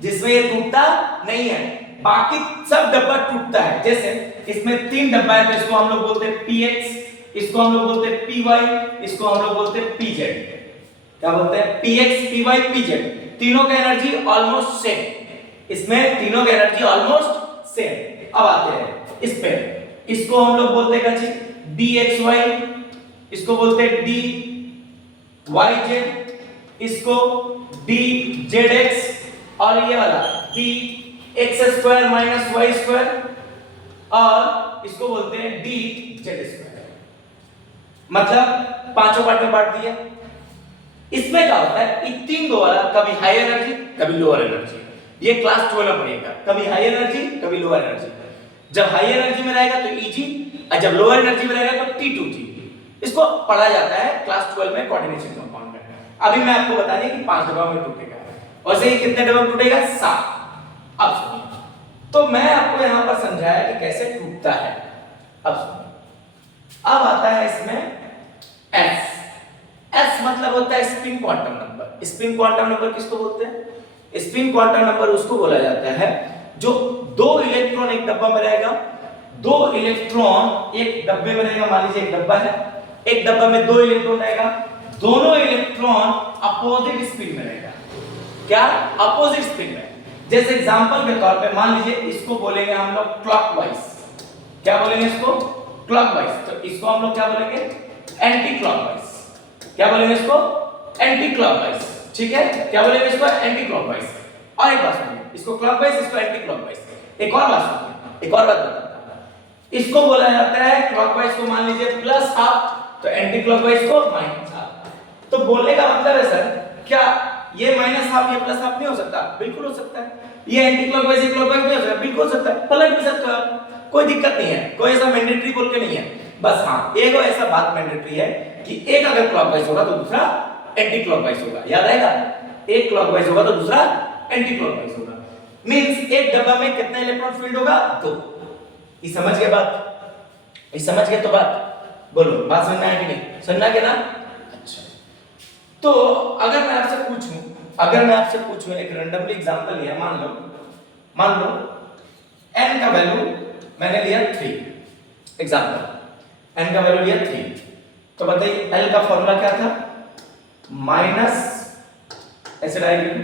जिसमें ये टूटता नहीं है, बाकी सब डब्बा टूटता है। जैसे इसमें 3 डब्बा है, तो इसको हम लोग बोलते हैं px, इसको हम लोग बोलते हैं py, इसको हम लोग बोलते हैं pz। क्या बोलते हैं px py pz, तीनों का एनर्जी ऑलमोस्ट सेम, इसमें तीनों का एनर्जी ऑलमोस्ट सेम। अब आते हैं इस पे, इसको हम लोग बोलते हैं जी dxy, इसको बोलते हैं dyz, इसको dzx, और ये वाला dx² माइनस y², और इसको बोलते हैं dz²। मतलब पांचों पार्ट में बांट दिया। इसमें क्या होता है, इन तीन दो वाला कभी हाई एनर्जी कभी लोअर एनर्जी, ये क्लास 12 में पढ़ेगा, कभी हाई एनर्जी कभी लोअर एनर्जी। जब हाई एनर्जी में रहेगा तो Eg, और जब लोअर एनर्जी में रहेगा तो T2G। इसको पढ़ा जाता है क्लास 12 में कोऑर्डिनेशन कंपाउंड में। अभी मैं आपको बता दिया कि 5 डब्बा में टूटेगा, और से कितने डब्बा में टूटेगा 7। अब सुनिए, तो मैं आपको यहां पर समझाया कि कैसे टूटता है। अब सुनिए, अब आता है इसमें S। S मतलब होता है spin quantum number. Spin quantum number किसको बोलते हैं? स्पिन क्वांटम नंबर उसको बोला जाता है जो 2 इलेक्ट्रॉन एक डब्बा में रहेगा, 2 इलेक्ट्रॉन एक डब्बे में रहेगा। मान लीजिए एक डब्बा है, एक डब्बा में 2 इलेक्ट्रॉन रहेगा, दोनों इलेक्ट्रॉन अपोजिट स्पिन में रहेगा। क्या? अपोजिट स्पिन में। जैसे एग्जांपल के तौर पे मान लीजिए इसको बोलेंगे हम लोग क्लॉकवाइज। क्या बोलेंगे इसको? क्लॉकवाइज। तो इसको हम लोग क्या बोलेंगे? Anti clockwise. क्या बोलेंगे इसको? Anti clockwise. ठीक है, क्या बोलेंगे इसको? Anti clockwise. और एक बात सुनिए, इसको क्लॉकवाइज, इसको एंटी क्लॉकवाइज। एक और बात सुनिए, एक और बात बताता हूं। इसको बोला जाता है क्लॉकवाइज को मान लीजिए प्लस हाफ, तो एंटी क्लॉकवाइज को माइनस हाफ। तो बोलने का मतलब है सर, क्या ये माइनस हाफ ये प्लस हाफ नहीं हो सकता? बिल्कुल हो सकता है। ये एंटी क्लॉकवाइज ये क्लॉकवाइज नहीं हो सकता? बिल्कुल हो सकता है, पलट भी सकते हो, कोई दिक्कत नहीं है, कोई ऐसा मैंडेटरी बोल के नहीं है। बस हाँ, एक ऐसा बात मैंडेटरी है कि एक अगर क्लॉकवाइज होगा तो दूसरा एंटी क्लॉकवाइज होगा। याद आएगा, एक क्लॉकवाइज होगा तो दूसरा एंटी क्लॉकवाइज होगा। मींस एक डब्बा में कितना इलेक्ट्रॉन फील्ड होगा? 2। ये समझ गए बात? ये समझ गए तो बात बोलो, बात समझ में आई कि नहीं? समझना क्या ना? अच्छा, तो अगर मैं आपसे पूछूं एक रैंडमली एग्जांपल लिया, मान लो n का वैल्यू मैंने लिया 3। एग्जांपल n का वैल्यू लिया 3, तो बताइए l का फॉर्मूला क्या था? माइनस, ऐसे डायरेक्ट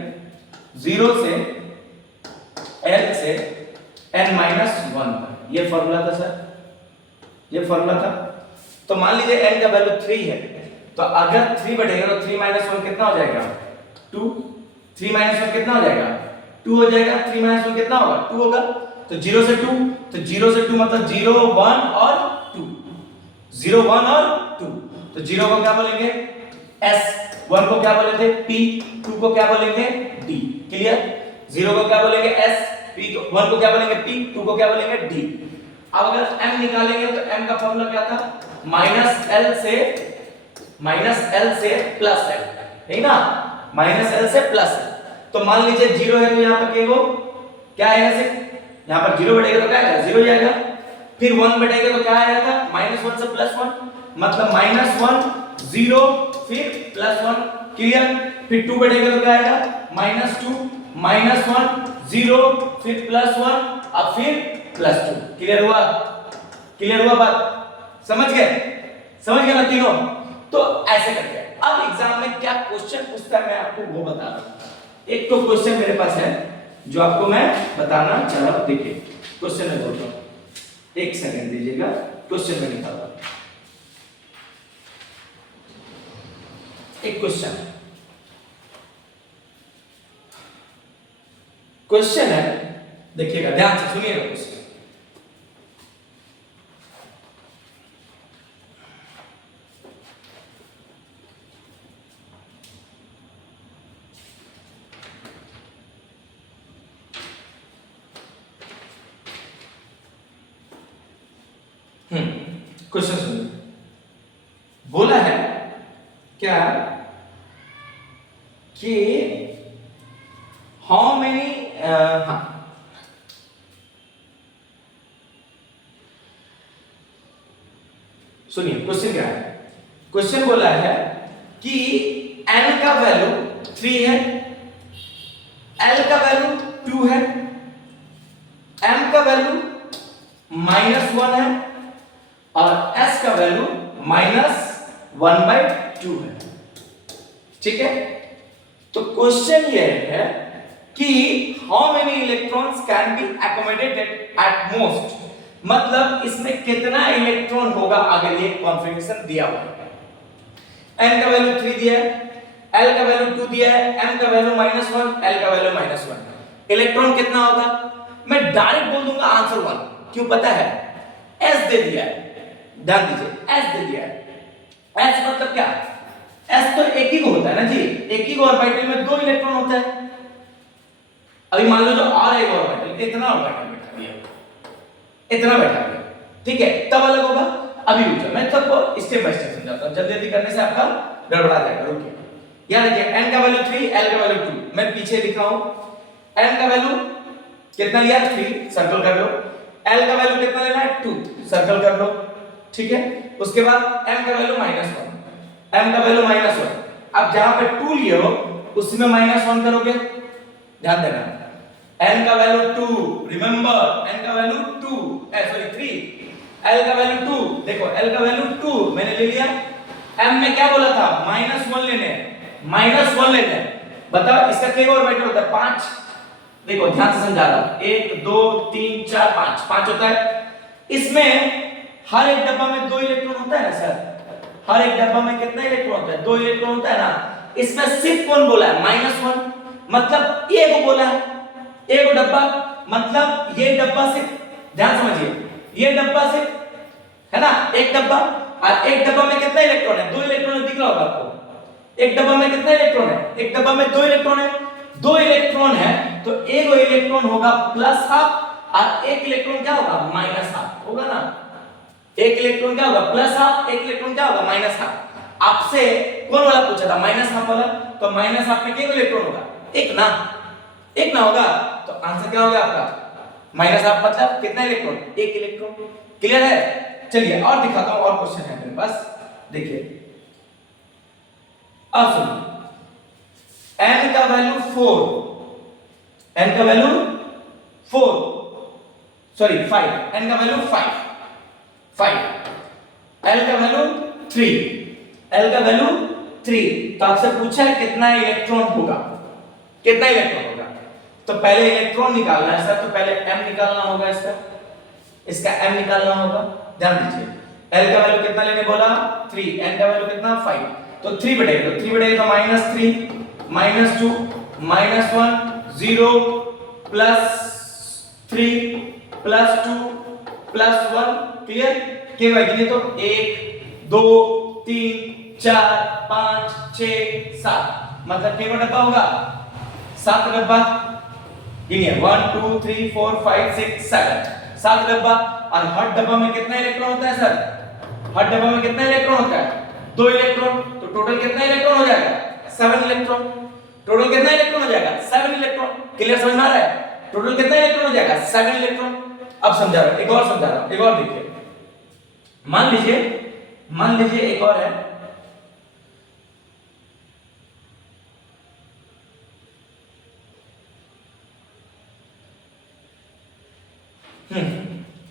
0 से l से n माइनस 1, ये फॉर्मूला था सर, ये फॉर्मूला था। तो मान लीजिए n का वैल्यू 3 है, तो अगर 3 बढ़ेगा तो 3 माइनस 1 कितना हो जाएगा? 2। 3 माइनस 1 कितना हो जाएगा? 2 हो जाएगा। 3 माइनस 1 कितना होगा? 2 होगा। तो 0 से 2, तो 0 से 2 मतलब 0 1 और 2, 0 1 और 2। तो 0 को क्या बोलेंगे? S, 1 को क्या बोले थे? P, 2 को क्या बोलेंगे? D। क्लियर? 0 को क्या बोलेंगे? S, P को 1 को क्या बोलेंगे? P, 2 को क्या बोलेंगे? D। अब अगर m निकालेंगे तो m का फॉर्मूला क्या था? माइनस l से प्लस l, है ना? माइनस l से प्लस l। तो मान लीजिए 0 है तो यहां पर क्या आएगा? सिर्फ यहां पर 0 बढ़ेगा तो क्या आएगा? 0 जाएगा। फिर 1 बढ़ेगा तो क्या आएगा था? -1 से +1, मतलब -1 0 फिर +1। क्लियर? फिर 2 बढ़ेगा तो क्या आएगा? -2 -1 0 फिर +1 अब फिर +2। क्लियर हुआ? क्लियर हुआ बात? समझ गए ना तीनों? तो ऐसे करके अब एग्जाम में क्या क्वेश्चन पूछता है मैं आपको वो बता रहा हूं। एक तो क्वेश्चन मेरे पास है जो आपको मैं बताना चाह रहा हूं। देखिए क्वेश्चन में बोलता हूं, एक सेकंड दीजिएगा, क्वेश्चन में निकाल रहा हूं। एक क्वेश्चन है, देखिएगा ध्यान से सुनिएगा क्वेश्चन। क्वेश्चन सुनिए, बोला है क्या कि हाउ मेनी, हाँ सुनिए क्वेश्चन क्या है। क्वेश्चन बोला है कि n का वैल्यू 3 है, l का वैल्यू 2 है, m का वैल्यू -1 है और s का वैल्यू -1/2 है। ठीक है, तो क्वेश्चन ये है कि how many electrons can be accommodated at most, मतलब इसमें कितना इलेक्ट्रॉन होगा आगे ये कॉन्फ़िगरेशन दिया हुआ है। n का वैल्यू 3 दिया है, l का वैल्यू 2 दिया है, m का वैल्यू -1, l का वैल्यू -1। इलेक्ट्रॉन कितना होगा, मैं डायरेक्ट बोल दूंगा आंसर 1, क्यों पता है, s दे दिया है, ध्यान दीजिए s दे दिया है। s मतलब क्या, s तो एक ही को होता है ना जी, एक ही ऑर्बिटल में 2 इलेक्ट्रॉन होता है। अभी मान लो जो r एक ऑर्बिटल, इतना ऑर्बिटल बैठा दिया, इतना बैठा दिया, ठीक है, तब अलग होगा। अभी रुक जाओ, मैं सबको स्टेप बाय स्टेप समझाता हूं, जल्दी जल्दी करने से आपका गड़बड़ा जाएगा। रुकिए, याद रखिए n का वैल्यू 3, l का वैल्यू 2, मैं पीछे लिखा हूं। n का वैल्यू कितना लिया 3, सर्कल कर लो। l का वैल्यू कितना लेना है 2, सर्कल कर लो। ठीक है, उसके बाद m का वैल्यू -1, m का वैल्यू -1। अब जहां पे 2 लिए हो उसमें -1 करोगे, ध्यान देना। n का वैल्यू 2, रिमेंबर n का वैल्यू 2, सॉरी 3, l का वैल्यू 2, देखो l का वैल्यू 2 मैंने ले लिया। m में क्या बोला था, -1 लेने, -1 लेने। बताओ इसका कितने ऑर्बिटल होता है, 5। देखो ध्यान से समझा रहा हूं, 1 2 3 4 5, 5 होता है। इसमें हर एक डब्बा में 2 इलेक्ट्रॉन होता है ना सर, हर एक डब्बा में कितना इलेक्ट्रॉन होता है, 2 इलेक्ट्रॉन होता है ना। इसमें सिर्फ कौन बोला है, -1, मतलब ए को बोला है, एक डब्बा, मतलब ये डब्बा से, ध्यान समझिए, ये डब्बा से है ना, एक डब्बा, और एक डब्बा में कितना इलेक्ट्रॉन है, 2 इलेक्ट्रॉन दिख रहा होगा आपको। एक डब्बा में कितना इलेक्ट्रॉन है, एक डब्बा में 2 इलेक्ट्रॉन है, 2 इलेक्ट्रॉन है तो एक इलेक्ट्रॉन होगा +½ और एक इलेक्ट्रॉन क्या होगा, -½ होगा ना। एक इलेक्ट्रॉन क्या होगा, +½ एक इलेक्ट्रॉन क्या होगा, -½ आपसे कौन वाला पूछा था, -½ वाला, तो -½ में कितने इलेक्ट्रॉन होगा, एक ना, एक ना होगा, तो आंसर क्या होगा आपका, -½ मतलब कितना इलेक्ट्रॉन, एक इलेक्ट्रॉन। क्लियर है, चलिए और दिखाता हूं, और क्वेश्चन है मेरे पास, देखिए। अब सुनिए, n का वैल्यू 4, n का वैल्यू 4, सॉरी 5, n का वैल्यू 5, l का वैल्यू 3, l का वैल्यू 3, तो आपसे पूछा है कितना इलेक्ट्रॉन होगा, कितना इलेक्ट्रॉन होगा। तो पहले इलेक्ट्रॉन निकालना है सर, तो पहले m निकालना होगा, इसका m निकालना होगा। ध्यान दीजिए, l का वैल्यू कितना लेने बोला 3, n का वैल्यू कितना 5, तो 3 बटेगा, तो 3 बटेगा तो -3 -2 -1 0 +3 +2 +1। क्लियर, के भाई गिने तो 1 2 3 4 5 6 7, मतलब कितना डब्बा होगा, 7 डब्बा। गिनिए 1 2 3 4 5 6 7, 7 डब्बा। और हर डब्बा में कितना इलेक्ट्रॉन होता है सर, हर डब्बा में कितना इलेक्ट्रॉन होता है, 2 इलेक्ट्रॉन, तो टोटल कितना इलेक्ट्रॉन हो जाएगा, 7 इलेक्ट्रॉन। टोटल कितना इलेक्ट्रॉन हो जाएगा, 7 इलेक्ट्रॉन। क्लियर, समझ में आ रहा है, टोटल कितना इलेक्ट्रॉन हो जाएगा, 7 इलेक्ट्रॉन। अब समझा रहा हूं, एक और समझा रहा हूं, एक और देखिए, मान लीजिए एक और है,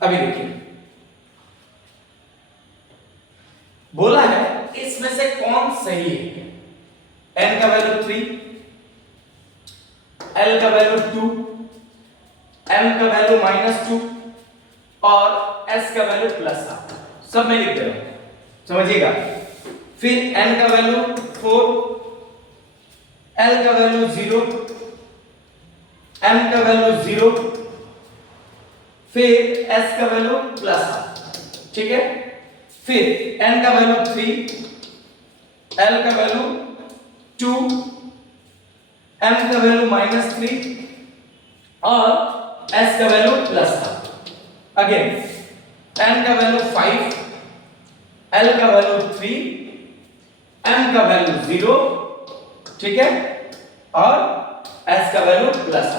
अभी देखिए, बोला है इसमें से कौन सही है, n का वैल्यू 3, l का वैल्यू 2, m का वैल्यू -2 और s का वैल्यू +½ सब मैं लिख दे रहा हूं, समझिएगा। फिर n का वैल्यू 4, l का वैल्यू 0, m का वैल्यू 0, फिर s का वैल्यू +½ ठीक है। फिर n का वैल्यू 3, l का वैल्यू 2, m का वैल्यू -3 और s का वैल्यू +½ अगेन n का वैल्यू 5, L का वैल्यू 3, M का वैल्यू 0, ठीक है, और S का वैल्यू प्लस।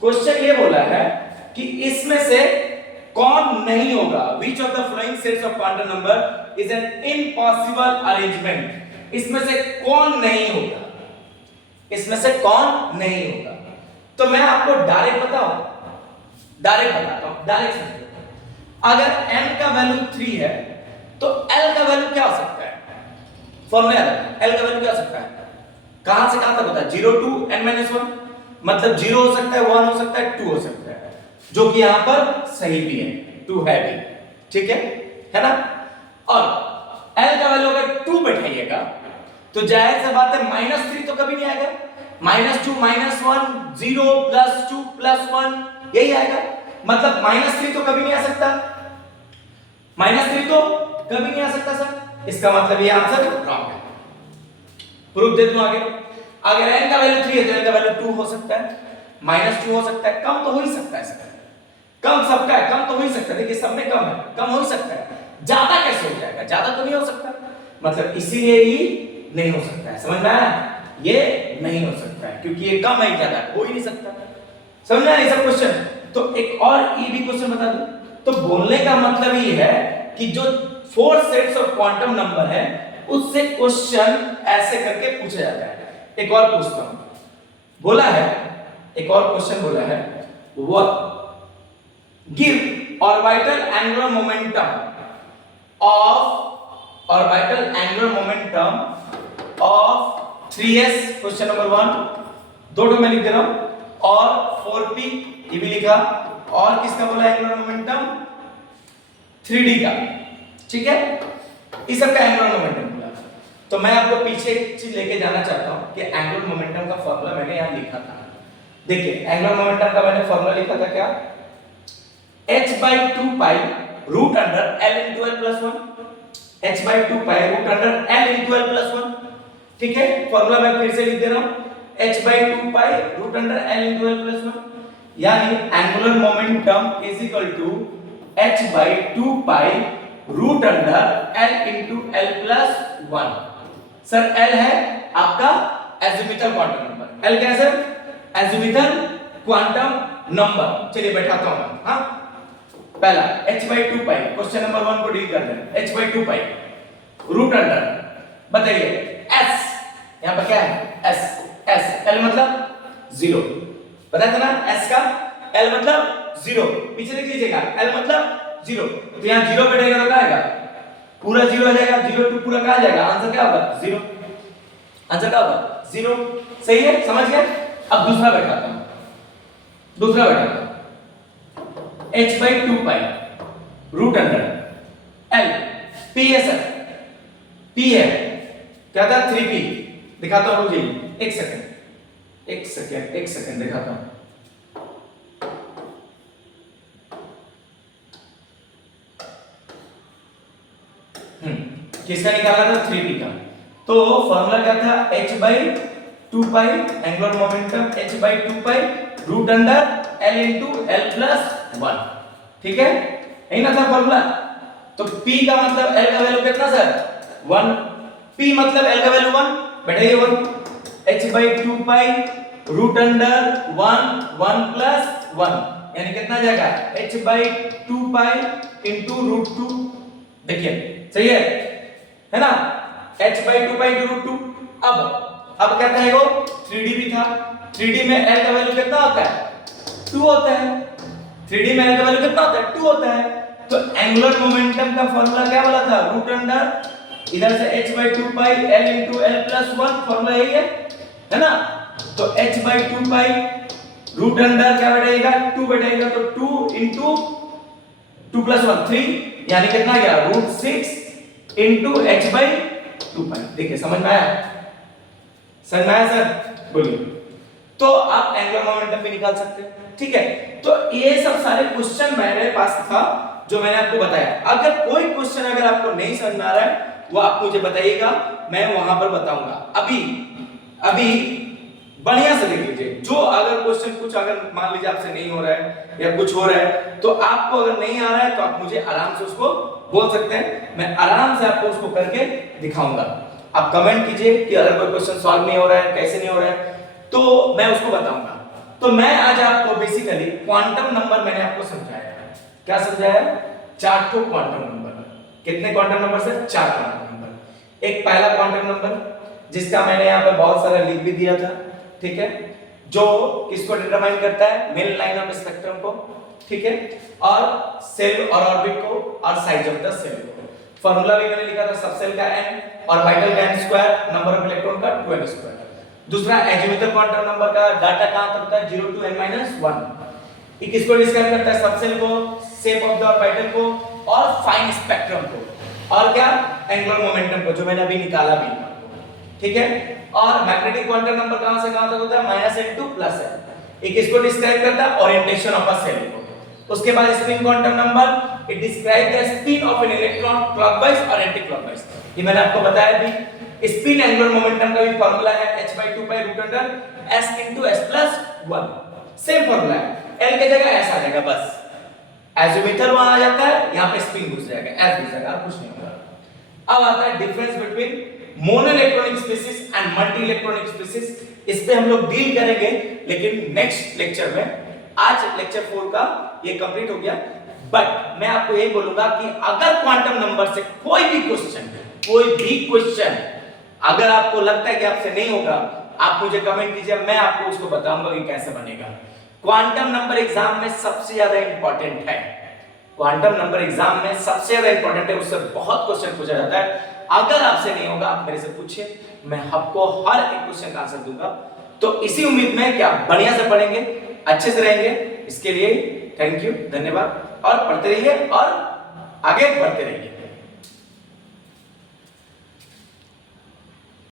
क्वेश्चन ये बोला है कि इसमें से कौन नहीं होगा, which of the following sets of quantum number is an impossible arrangement, इसमें से कौन नहीं होगा, इसमें से कौन नहीं होगा। तो मैं आपको डायरेक्ट बताऊं, डायरेक्ट बताता हूं, डायरेक्ट समझो। अगर m का वैल्यू 3 है तो l का वैल्यू क्या हो सकता है, फॉर्मूला l का वैल्यू क्या हो सकता है, कहां से कहां तक होता है, 0 टू n-1, मतलब 0 हो सकता है, 1 हो सकता है, 2 हो सकता है, जो कि यहां पर सही भी है, 2 है भी, ठीक है ना। और l का वैल्यू अगर 2 बैठाइएगा तो जाहिर सी बात है -3 तो कभी नहीं आएगा, -2 -1 0 +2 +1 यही आएगा, मतलब -3 तो कभी नहीं आ सकता, -3 तो कभी नहीं आ सकता सर, इसका मतलब ये आंसर रॉन्ग है। प्रूफ दे दूं आगे, अगर n का वैल्यू 3 है तो n का वैल्यू 2 हो सकता है, -2 हो सकता है, कम तो हो ही सकता है सर, कम सबका है, कम तो हो ही सकता है, देखिए सब में कम है, कम हो ही सकता है, ज्यादा कैसे हो जाएगा, ज्यादा तो नहीं हो सकता, मतलब इसीलिए ही नहीं हो सकता है, समझ में आया, ये नहीं हो सकता है क्योंकि ये कम है, ज्यादा हो ही नहीं सकता, समझ में आया ये सब क्वेश्चन। तो एक और ये भी क्वेश्चन बता दूं, तो बोलने का मतलब ये है कि जो 4 सेट्स ऑफ क्वांटम नंबर है उससे क्वेश्चन ऐसे करके पूछा जाता है। एक और पूछता हूं, बोला है, एक और क्वेश्चन बोला है, give orbital angular momentum of 3s, question number 1, दो मैं लिख दे रहा हूं, और 4p ये भी लिखा, और किसका बोला एंगुलर मोमेंटम 3d का, ठीक है, इस सब का एंगुलर मोमेंटम बोला। तो मैं आपको पीछे एक चीज लेके जाना चाहता हूं कि एंगुलर मोमेंटम का फार्मूला मैंने यहां लिखा था, देखिए एंगुलर मोमेंटम का मैंने फार्मूला लिखा था क्या, h/2 pi root under l into l plus 1, h/2 pi root under l into l plus 1, ठीक है, फार्मूला मैं फिर से लिख दे रहा हूं, h/2 pi root under l into l plus 1, यानी angular momentum is equal to h/2 pi root under l into l plus 1। Sir l है आपका एजिमुथल क्वांटम नंबर, l क्या है सर, एजिमुथल क्वांटम नंबर। चलिए बैठाता हूं मैं, हां, पहला h/2 पाई, क्वेश्चन नंबर 1 को डील कर रहे हैं, h/2 पाई रूट अंडर, बताइए s, यहां पर क्या है s, l मतलब 0, पता था ना s का, l मतलब 0, पीछे लिख लीजिएगा, l मतलब 0, तो यहां 0 बैठेगा तो क्या आएगा, पूरा 0 आ जाएगा, 0 टू पूरा कहां जाएगा, आंसर क्या होगा 0, आंसर क्या होगा 0, सही है, समझ गए। अब दूसरा बैठाता हूं, दूसरा बैठाता हूं, h/2 pi root under l, p है सर, p है, क्या था 3p, दिखाता हूं मुझे, एक सेकंड दिखाता हूं, किसका निकाला था 3p का, तो फार्मूला क्या था h/2 pi angular momentum h/2 pi root under l into l plus 1, ठीक है, यही ना था फार्मूला। तो p का मतलब l का वैल्यू कितना सर 1, p मतलब l का वैल्यू 1, बैठाइए 1, h/2 pi root under 1 plus 1, यानी कितना जाएगा h/2 पाई into रूट 2, देखिए सही है ना, h/2 पाई into रूट 2। अब क्या कहेगा, 3d भी था, 3d में l का वैल्यू कितना होता है 2 होता है, 3d में l का वैल्यू कितना होता है 2 होता है, तो एंगुलर मोमेंटम का फार्मूला क्या बोला था, रूट अंडर इधर से h/2 पाई l into l plus 1, formula यही है ना, तो h/2 पाई रूट अंडर क्या बैठेगा 2 बैठेगा, तो 2 into 2 plus 1 3, यानी कितना गया रूट 6 into h/2 पाई। देखिए समझ में आया, समझ में आया सर, बोलिए। तो आप एंगुलर मोमेंटम भी निकाल सकते हैं, ठीक है। तो ये सब सारे क्वेश्चन मेरे पास था जो मैंने आपको बताया। अगर कोई क्वेश्चन अगर आपको नहीं समझ में आ रहा है वो आप मुझे बताइएगा, मैं वहां पर बताऊंगा। अभी बढ़िया से देख लीजिए, जो अगर क्वेश्चन कुछ अगर मान लीजिए आपसे नहीं हो रहा है या कुछ हो रहा है तो आपको अगर नहीं आ रहा है तो आप मुझे आराम से उसको बोल सकते हैं, मैं आराम से आपको उसको करके दिखाऊंगा। आप कमेंट कीजिए कि अगर कोई क्वेश्चन सॉल्व नहीं हो रहा है, कैसे नहीं हो रहा है, तो मैं उसको बताऊंगा। तो मैं आज आपको बेसिकली क्वांटम नंबर मैंने आपको समझाया है। क्या समझाया? 4 ठो क्वांटम नंबर। कितने क्वांटम नंबर से? 4 क्वांटम नंबर। एक पहला क्वांटम नंबर जिसका मैंने यहाँ पे बहुत सारा लिख भी दिया था, ठीक है, जो किसको डिटरमाइन करता है? मेन लाइन ऑफ स्पेक्ट्रम को, ठीक है, और सेल और ऑर्बिट को और साइज ऑफ द सेल को। फार्मूला भी मैंने लिखा था, सब सेल का n, ऑर्बिटल का n square, number of electron का 2n स्क्वायर। दूसरा एजीमुथल क्वांटम नंबर का डाटा कहां तक होता है? 0 to n-1। ये किसको डिस्क्राइब करता है? सब सेल को, शेप ऑफ द ऑर्बिटल को और फाइन स्पेक्ट्रम को, और क्या? एंगुलर मोमेंटम को, जो मैंने अभी निकाला भी, ठीक है। और मैग्नेटिक क्वांटम नंबर कहां से कहां तक होता है? -n to +n। ये किसको डिस्क्राइब करता है? ओरिएंटेशन ऑफ अ सेल को। उसके बाद spin quantum number, it describe the spin off an electron clockwise और एंटी क्लॉकवाइज। ये मैंने आपको बताया भी। स्पिन एंगुलर मोमेंटम का भी फार्मूला है h/2π√s * s+1। सेम फार्मूला है, l की जगह s आ जाएगा बस। एजीमुथल वहां आ जाता है, यहां पे स्पिन घुस जाएगा, s घुस जाएगा, कुछ नहीं होगा। अब आता है difference between mono electronic species and multi electronic species. इस पे हम लोग डील करेंगे, लेकिन नेक्स्ट लेक्चर में। आज लेक्चर 4 का ये कंप्लीट हो गया। बट मैं आपको ये बोलूंगा कि अगर क्वांटम नंबर से कोई भी क्वेश्चन अगर आपको लगता है कि आपसे नहीं होगा, आप मुझे कमेंट कीजिए, मैं आपको उसको बताऊंगा कि कैसे बनेगा। क्वांटम नंबर एग्जाम में सबसे ज्यादा इंपॉर्टेंट है। क्वांटम नंबर एग्जाम में सबसे ज्यादा इंपॉर्टेंट है, उससे बहुत क्वेश्चन पूछा जाता है। अगर आपसे नहीं होगा, आप मेरे से पूछिए, मैं आपको हर एक क्वेश्चन का आंसर दूंगा। तो इसी उम्मीद में कि आप बढ़िया से पढ़ेंगे, अच्छे से रहेंगे। इसके लिए थैंक यू, धन्यवाद, और पढ़ते रहिए और आगे बढ़ते रहिए।